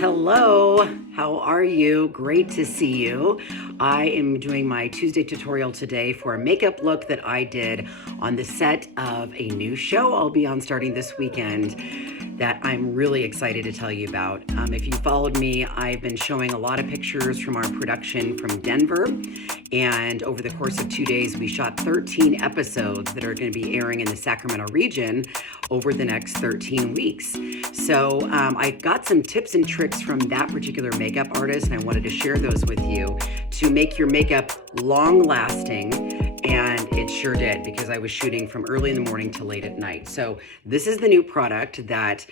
Hello, how are you? Great to see you. I am doing my Tuesday tutorial today for a makeup look that I did on the set of a new show I'll be on starting this weekend that I'm really excited to tell you about. If you followed me, I've been showing a lot of pictures from our production from Denver. And over the course of 2 days, we shot 13 episodes that are going to be airing in the Sacramento region over the next 13 weeks. So I got some tips and tricks from that particular makeup artist, and I wanted to share those with you to make your makeup long lasting. And it sure did, because I was shooting from early in the morning to late at night. So this is the new product that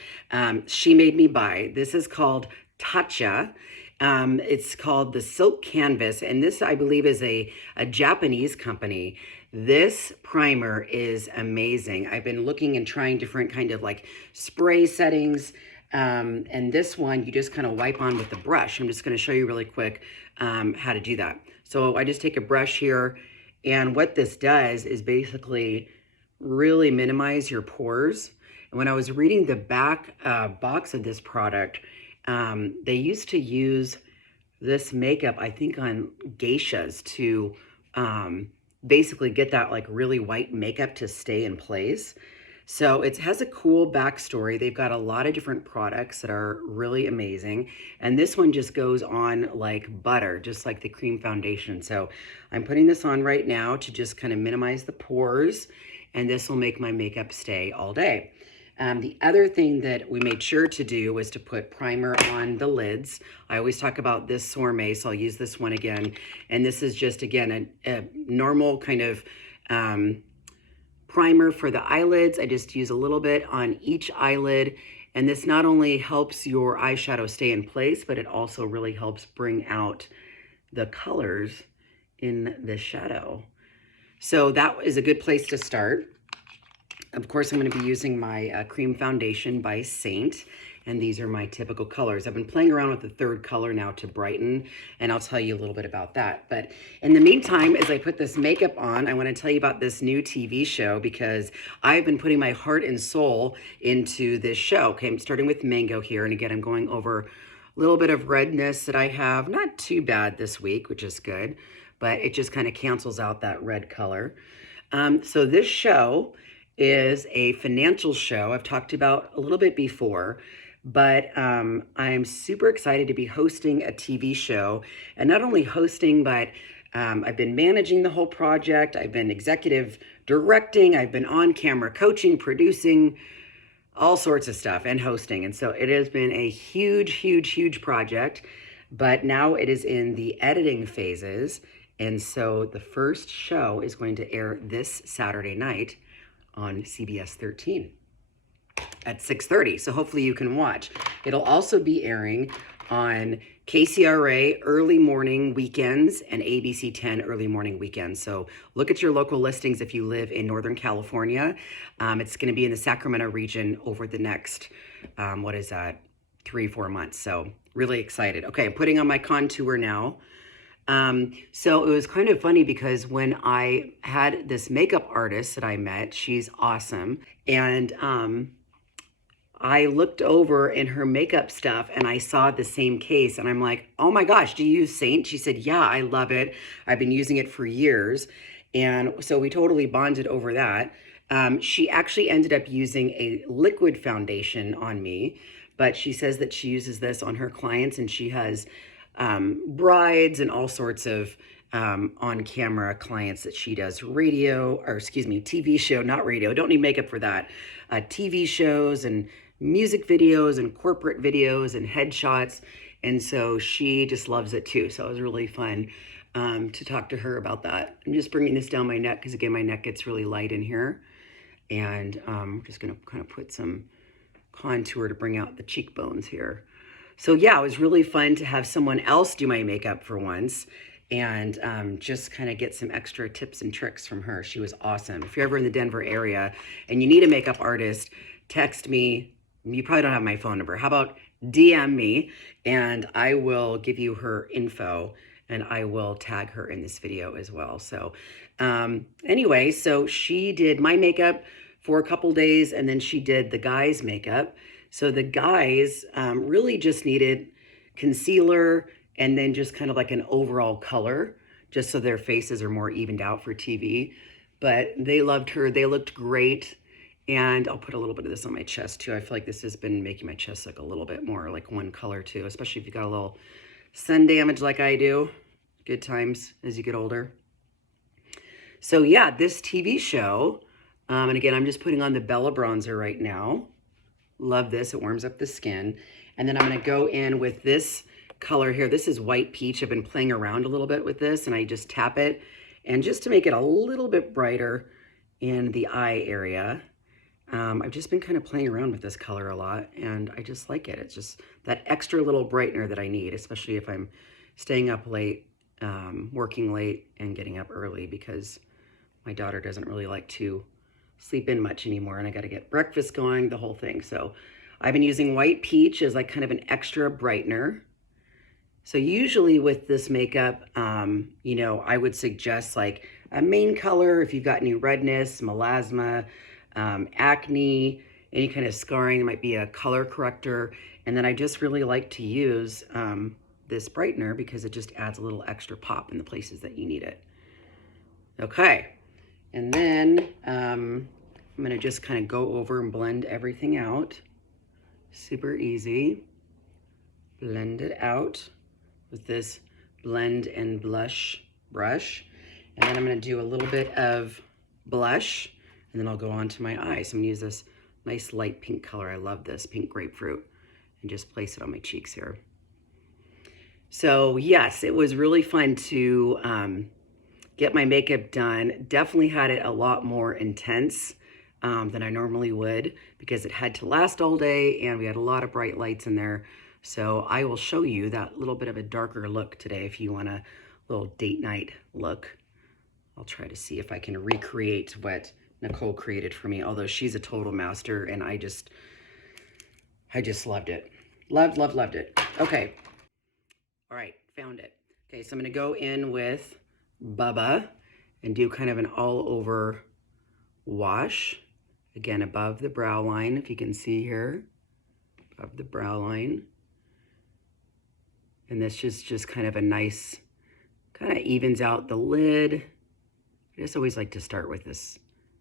she made me buy. This is called Tatcha. It's called the Silk Canvas, and this, I believe, is a Japanese company. This primer is amazing. I've been looking and trying different kind of like spray settings, and this one you just kind of wipe on with the brush. I'm just going to show you really quick how to do that. So I just take a brush here, and what this does is basically really minimize your pores. And when I was reading the back box of this product, they used to use this makeup, I think, on geishas to basically get that like really white makeup to stay in place. So it has a cool backstory. They've got a lot of different products that are really amazing. And this one just goes on like butter, just like the cream foundation. So I'm putting this on right now to just kind of minimize the pores, and this will make my makeup stay all day. The other thing that we made sure to do was to put primer on the lids. I always talk about this Sourme, so I'll use this one again. And this is just, again, a normal kind of primer for the eyelids. I just use a little bit on each eyelid. And this not only helps your eyeshadow stay in place, but it also really helps bring out the colors in the shadow. So that is a good place to start. Of course, I'm going to be using my cream foundation by Seint, and these are my typical colors. I've been playing around with the third color now to brighten, and I'll tell you a little bit about that. But in the meantime, as I put this makeup on, I want to tell you about this new TV show, because I've been putting my heart and soul into this show. Okay, I'm starting with Mango here, and again, I'm going over a little bit of redness that I have. Not too bad this week, which is good, but it just kind of cancels out that red color. So this show is a financial show I've talked about a little bit before, but I'm super excited to be hosting a TV show. And not only hosting, but I've been managing the whole project. I've been executive directing. I've been on camera coaching, producing, all sorts of stuff, and hosting. And so it has been a huge, huge, huge project, but now it is in the editing phases. And so the first show is going to air this Saturday night on CBS 13 at 6:30. So hopefully you can watch. It'll also be airing on KCRA early morning weekends and ABC 10 early morning weekends. So look at your local listings if you live in Northern California. It's going to be in the Sacramento region over the next, 3-4 months. So really excited. Okay, I'm putting on my contour now. So it was kind of funny because when I had this makeup artist that I met, she's awesome. And I looked over in her makeup stuff and I saw the same case, and I'm like, oh my gosh, do you use Seint? She said, yeah, I love it. I've been using it for years. And so we totally bonded over that. She actually ended up using a liquid foundation on me, but she says that she uses this on her clients, and she has brides and all sorts of on-camera clients that she does TV show, not radio. Don't need makeup for that. TV shows and music videos and corporate videos and headshots. And so she just loves it too. So it was really fun to talk to her about that. I'm just bringing this down my neck because, again, my neck gets really light in here. And I'm just going to kind of put some contour to bring out the cheekbones here. So yeah, it was really fun to have someone else do my makeup for once, and just kind of get some extra tips and tricks from her. She was awesome. If you're ever in the Denver area and you need a makeup artist, text me. You probably don't have my phone number. How about DM me, and I will give you her info, and I will tag her in this video as well. So anyway, so she did my makeup for a couple days, and then she did the guys' makeup. So the guys really just needed concealer, and then just kind of like an overall color, just so their faces are more evened out for TV. But they loved her. They looked great. And I'll put a little bit of this on my chest too. I feel like this has been making my chest look a little bit more like one color too, especially if you got a little sun damage like I do. Good times as you get older. So yeah, this TV show, and again, I'm just putting on the Bella bronzer right now. Love this, it warms up the skin. And then I'm gonna go in with this color here. This is White Peach. I've been playing around a little bit with this, and I just tap it, and just to make it a little bit brighter in the eye area. I've just been kind of playing around with this color a lot, and I just like it. It's just that extra little brightener that I need, especially if I'm staying up late, working late, and getting up early, because my daughter doesn't really like to sleep in much anymore, and I got to get breakfast going, the whole thing. So I've been using White Peach as like kind of an extra brightener. So usually with this makeup, you know, I would suggest like a main color if you've got any redness, melasma, acne, any kind of scarring. It might be a color corrector. And then I just really like to use this brightener because it just adds a little extra pop in the places that you need it. Okay, and then I'm gonna just kind of go over and blend everything out. Super easy. Blend it out with this blend and blush brush. And then I'm gonna do a little bit of blush, and then I'll go on to my eyes. I'm gonna use this nice light pink color. I love this, pink grapefruit, and just place it on my cheeks here. So yes, it was really fun to get my makeup done. Definitely had it a lot more intense than I normally would, because it had to last all day and we had a lot of bright lights in there. So I will show you that little bit of a darker look today if you want a little date night look. I'll try to see if I can recreate what Nicole created for me, although she's a total master, and I just loved it. Loved it. Okay. All right, found it. Okay, so I'm gonna go in with Bubba and do kind of an all over wash. Again, above the brow line, if you can see here, above the brow line. And this just kind of a nice, kind of evens out the lid. I just always like to start with this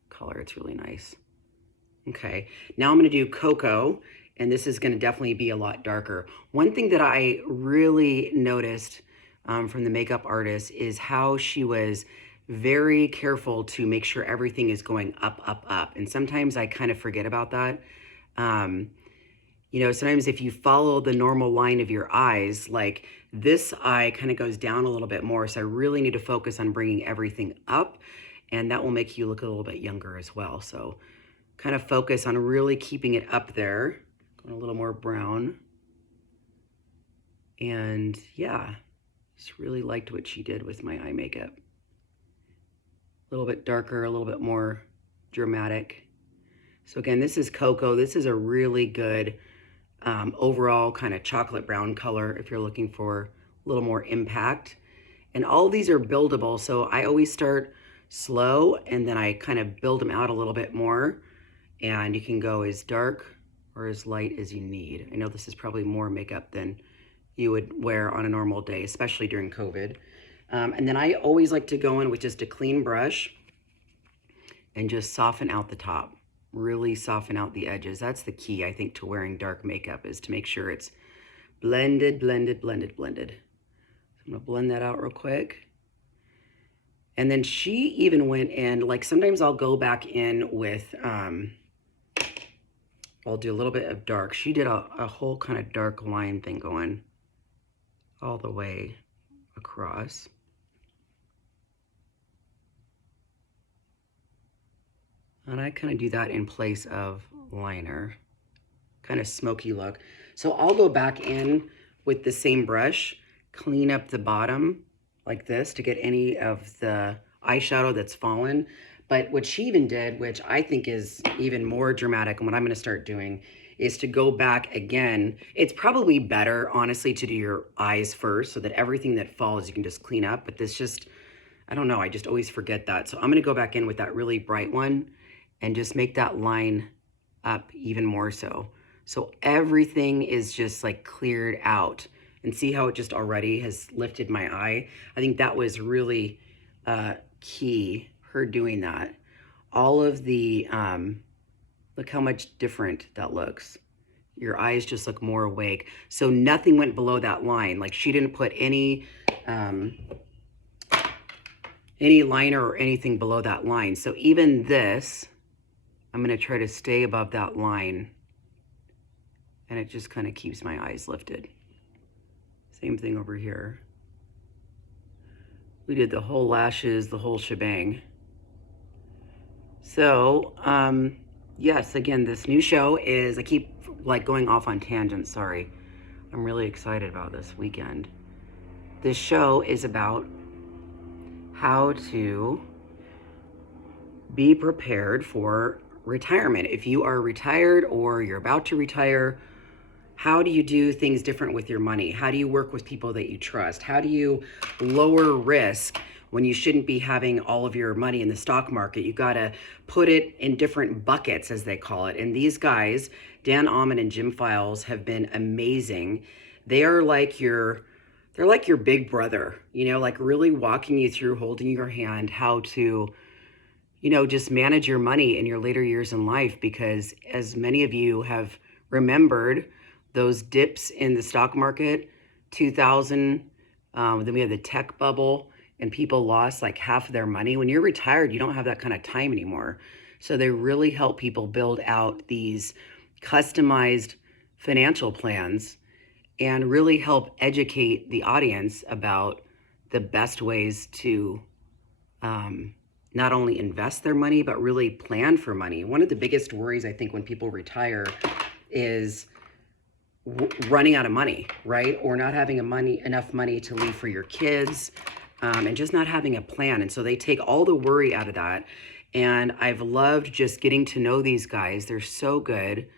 color. It's really nice. Okay, now I'm gonna do Cocoa, and this is gonna definitely be a lot darker. One thing that I really noticed from the makeup artist is how she was very careful to make sure everything is going up, up, up. And sometimes I kind of forget about that. You know, sometimes if you follow the normal line of your eyes, like this eye kind of goes down a little bit more. So I really need to focus on bringing everything up, and that will make you look a little bit younger as well. So kind of focus on really keeping it up there. Going a little more brown. And yeah, just really liked what she did with my eye makeup. A little bit darker, a little bit more dramatic. So again, this is Cocoa. This is a really good overall kind of chocolate brown color if you're looking for a little more impact. And all these are buildable, so I always start slow and then I kind of build them out a little bit more. And you can go as dark or as light as you need. I know this is probably more makeup than you would wear on a normal day, especially during COVID. And then I always like to go in with just a clean brush and just soften out the top. Really soften out the edges. That's the key, I think, to wearing dark makeup, is to make sure it's blended, blended, blended, blended. So I'm gonna blend that out real quick. And then she even went in, like sometimes I'll go back in with, I'll do a little bit of dark. She did a whole kind of dark line thing going all the way across. And I kind of do that in place of liner, kind of smoky look. So I'll go back in with the same brush, clean up the bottom like this to get any of the eyeshadow that's fallen. But what she even did, which I think is even more dramatic, and what I'm gonna start doing, is to go back again. It's probably better, honestly, to do your eyes first so that everything that falls you can just clean up. But this just, I don't know, I just always forget that. So I'm gonna go back in with that really bright one and just make that line up even more so. So everything is just like cleared out and see how it just already has lifted my eye. I think that was really key, her doing that. All of the, look how much different that looks. Your eyes just look more awake. So nothing went below that line. Like she didn't put any liner or anything below that line. So even this, I'm going to try to stay above that line, and it just kind of keeps my eyes lifted. Same thing over here. We did the whole lashes, the whole shebang. So, yes, again, this new show is, I keep like going off on tangents, sorry. I'm really excited about this weekend. This show is about how to be prepared for retirement. If you are retired or you're about to retire, how do you do things different with your money? How do you work with people that you trust? How do you lower risk when you shouldn't be having all of your money in the stock market? You got to put it in different buckets, as they call it. And these guys, Dan Ahmad and Jim Files, have been amazing. They are like they're like your big brother, you know, like really walking you through, holding your hand, how to, you know, just manage your money in your later years in life. Because as many of you have remembered, those dips in the stock market, 2000, then we had the tech bubble, and people lost like half of their money. When you're retired, you don't have that kind of time anymore. So they really help people build out these customized financial plans and really help educate the audience about the best ways to not only invest their money, but really plan for money. One of the biggest worries, I think, when people retire is running out of money, right? Or not having enough money to leave for your kids, and just not having a plan. And so they take all the worry out of that. And I've loved just getting to know these guys. They're so good.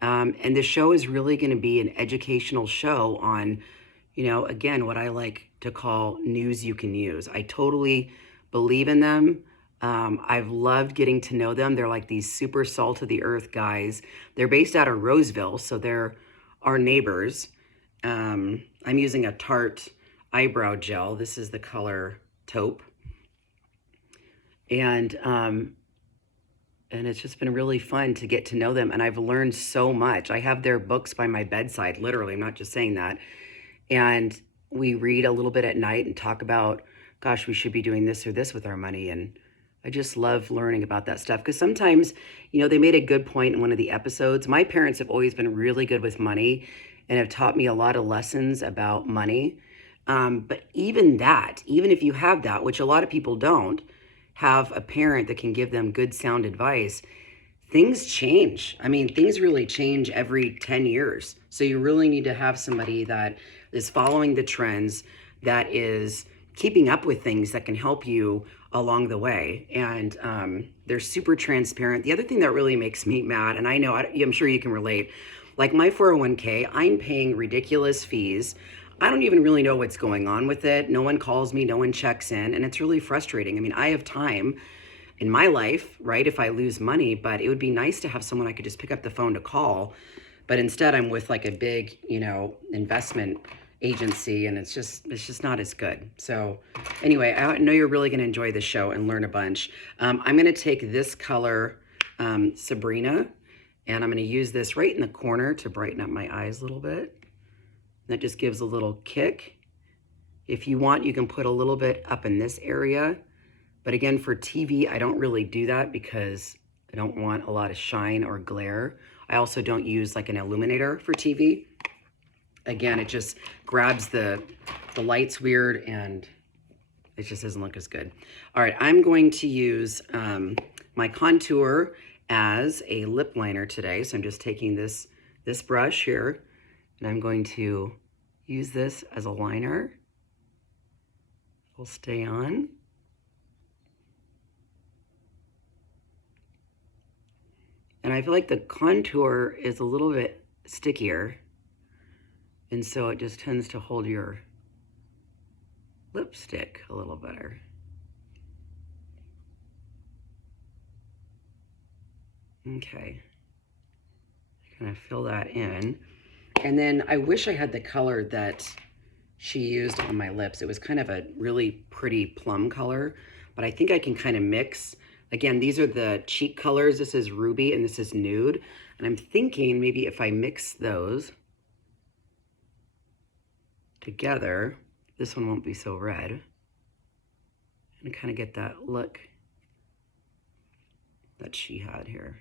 And the show is really going to be an educational show on, you know, again, what I like to call news you can use. I totally believe in them. I've loved getting to know them. They're like these super salt of the earth guys. They're based out of Roseville, so they're our neighbors. I'm using a Tarte eyebrow gel. This is the color taupe. And it's just been really fun to get to know them. And I've learned so much. I have their books by my bedside, literally. I'm not just saying that. And we read a little bit at night and talk about, gosh, we should be doing this or this with our money. And I just love learning about that stuff. Because sometimes, you know, they made a good point in one of the episodes. My parents have always been really good with money and have taught me a lot of lessons about money. But even that, even if you have that, which a lot of people don't, have a parent that can give them good sound advice, things change. I mean, things really change every 10 years. So you really need to have somebody that is following the trends, that is keeping up with things that can help you along the way. And they're super transparent. The other thing that really makes me mad, and I know, I'm sure you can relate, like my 401k, I'm paying ridiculous fees. I don't even really know what's going on with it. No one calls me, no one checks in, and it's really frustrating. I mean, I have time in my life, right, if I lose money, but it would be nice to have someone I could just pick up the phone to call. But instead I'm with like a big, you know, investment agency, and it's just not as good. So anyway, I know you're really going to enjoy the show and learn a bunch. I'm going to take this color, Sabrina, and I'm going to use this right in the corner to brighten up my eyes a little bit. That just gives a little kick. If you want, you can put a little bit up in this area. But again, for TV, I don't really do that because I don't want a lot of shine or glare. I also don't use like an illuminator for TV. Again, it just grabs the lights weird, and it just doesn't look as good. All right, I'm going to use my contour as a lip liner today. So I'm just taking this brush here, and I'm going to use this as a liner. It'll stay on. And I feel like the contour is a little bit stickier, and so it just tends to hold your lipstick a little better. Okay. Kind of fill that in. And then I wish I had the color that she used on my lips. It was kind of a really pretty plum color, but I think I can kind of mix. Again, these are the cheek colors. This is ruby and this is nude. And I'm thinking maybe if I mix those together, this one won't be so red. And kind of get that look that she had here.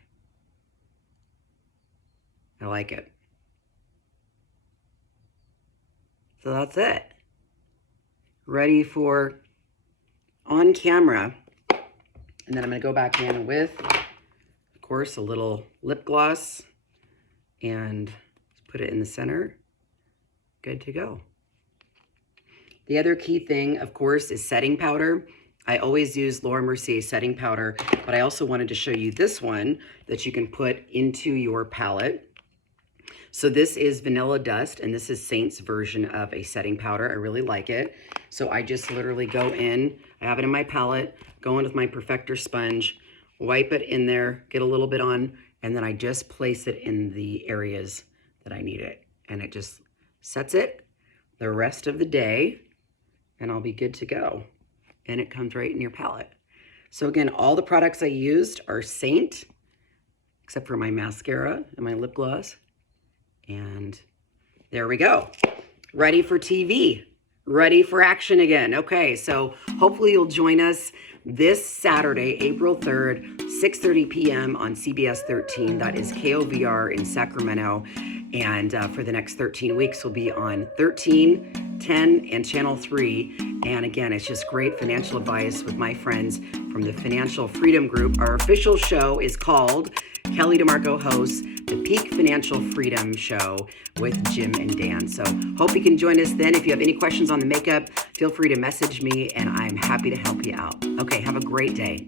I like it. So that's it. Ready for on camera. And then I'm gonna go back in with, of course, a little lip gloss and put it in the center. Good to go. The other key thing, of course, is setting powder. I always use Laura Mercier setting powder, but I also wanted to show you this one that you can put into your palette. So this is Vanilla Dust, and this is Seint's version of a setting powder. I really like it. So I just literally go in, I have it in my palette, go in with my Perfector sponge, wipe it in there, get a little bit on, and then I just place it in the areas that I need it. And it just sets it the rest of the day, and I'll be good to go. And it comes right in your palette. So again, all the products I used are Seint, except for my mascara and my lip gloss. And there we go. Ready for TV. Ready for action again. Okay, so hopefully you'll join us this Saturday, April 3rd, 6:30 p.m. on CBS 13. That is KOVR in Sacramento. And for the next 13 weeks, we'll be on 13, 10, and Channel 3. And again, it's just great financial advice with my friends from the Financial Freedom Group. Our official show is called Kellie DeMarco hosts the Peak Financial Freedom Show with Jim and Dan. So hope you can join us then. If you have any questions on the makeup, feel free to message me and I'm happy to help you out. Okay, have a great day.